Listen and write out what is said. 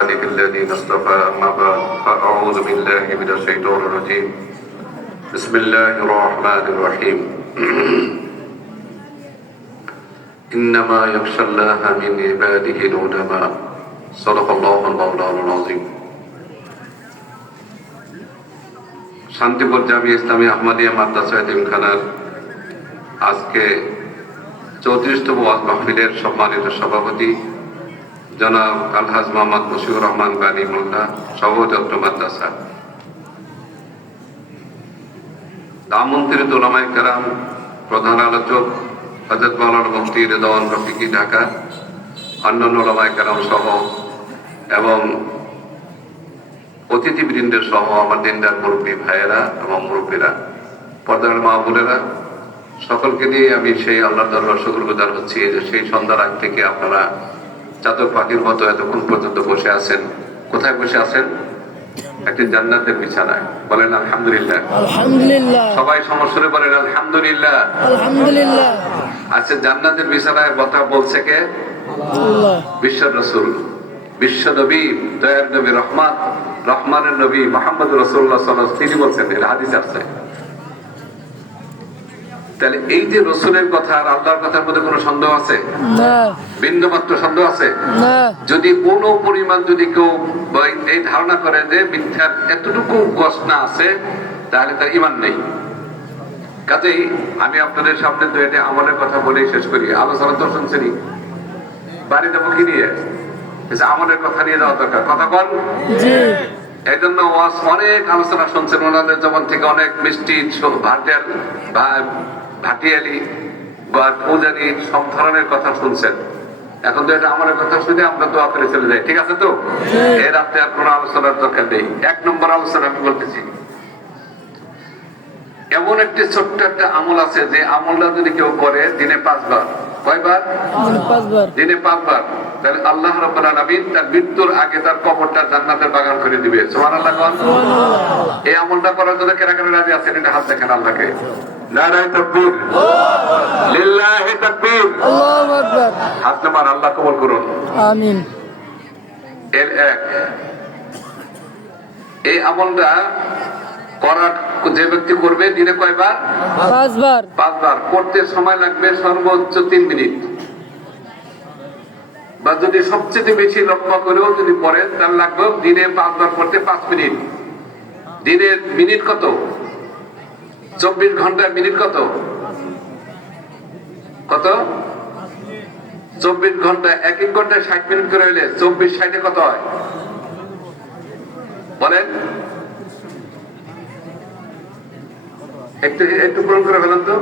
الذين اصطفى أما بعد فأعوذ بالله من الشيطان الرجيم بسم الله الرحمن الرحيم إنما يخشى الله من عباده العلماء صدق الله المولانا العظيم শান্তিপুর জামিয়া ইসলামী আহমদিয়া মাদ্রাসা এতিমখানার আজকে 34তম ওয়াজ মাহফিলের সম্মানিত সভাপতি জনাব আলহাজ মোহাম্মদ মুশিউর রহমান গানী মোল্লা সভাপতি মাদ্রাসা, আমন্ত্রিত উলামায়ে কেরাম, প্রধান আলোচক হযরত মাওলানা মুফতি রেদওয়ান রফিকি ঢাকা, অন্যান্য উলামায়ে কেরাম সহ এবং অতিথিবৃন্দের সহ আমার দিনদার মুরব্বী ভাইয়েরা এবং মুরব্বীরা, পর্দার মা বোনেরা, সকলকে নিয়ে আমি সেই আল্লাহর দরবার শুকরগুজার হচ্ছি যে সেই সন্ধ্যার আগ থেকে আপনারা চাতক পাখির মতো এতক্ষণ পর্যন্ত বসে আছেন। কোথায় বসে আছেন? একটি জান্নাতের বিছানায়। বলেন আলহামদুলিল্লাহ। আলহামদুলিল্লাহ। সবাই সমস্যরে বলেন আলহামদুলিল্লাহ। আলহামদুলিল্লাহ। আচ্ছা, জান্নাতের বিছানায় কথা বলছে কে? আল্লাহ। বিশ্ব রাসূল, বিশ্ব নবী, দয়ার নবী, রহমানের নবী মুহাম্মদ রাসূলুল্লাহ সাল্লাল্লাহু আলাইহি ওয়াসাল্লাম তিনি বলছেন, এর হাদিস আছে। তাহলে এই যে রসুলের কথা আর আল্লাহর কথার মধ্যে কোনো সন্দেহ আছে? না। বিন্দুমাত্র সন্দেহ আছে? না। যদি কোনো পরিমাণ যদি কেউ এই ধারণা করে যে মিথ্যার এতটুকু গসনা আছে, তাহলে তার ঈমান নেই। কাজেই আমি আপনাদের সামনে তো এটা আমলের কথা বলেই শেষ করি। আলোচনা তো শুনছেনই, বাড়ি যাবো কি নিয়ে? আমলের কথা নিয়ে যাওয়া দরকার। কথা বল। এই জন্য অনেক আলোচনা শুনছেন, ওনাদের জবান থেকে অনেক মিষ্টি ভাটিয়ালি বা পূজারি সব ধরনের কথা শুনছেন। এখন তো এটা আমাদের কথা শুনে আমরা দোয়া করে চলে যাই, ঠিক আছে তো? এর রাতে আর কোনো আলোচনার দরকার নেই। 1 নম্বর আলোচনা আমি বলতেছি, এমন একটি ছোট্ট একটা আমল আছে যে আমলটা যদি কেউ করে দিনে 5 বার, কয়বার? দিনে 5 বার, তাহলে আল্লাহ রাব্বুল আলামিন তার মৃত্যুর আগে তার কবরটা জান্নাতের বাগান করে দিবে। সুবহানাল্লাহ। এই আমলটা করার জন্য কারা কারা রাজি আছেন? এটা হাত দেখেন আল্লাহকে। নারায়ে তাকবীর, লিল্লাহি তাকবীর, আল্লাহু আকবার। হাত নামান, আল্লাহ কবুল করুন, আমিন। এর এক, এই আমলটা করার যে ব্যক্তি করবে দিনে কয়বার? 5 বার। 5 বার করতে সময় লাগবে সর্বোচ্চ 3 মিনিট, বা যদি সবচেয়ে বেশি লম্বা করেও যদি পড়ে তাহলে লাগবে দিনে 5 বার করতে 5 মিনিট। দিনের মিনিট কত? 24 ঘন্টায় মিনিট কত? কত? 24 ঘন্টায় 1 ঘন্টায় 60 মিনিট করে হইলে 24 60 কত হয় বলেন? একটু পূরণ করে ফেলেন তো।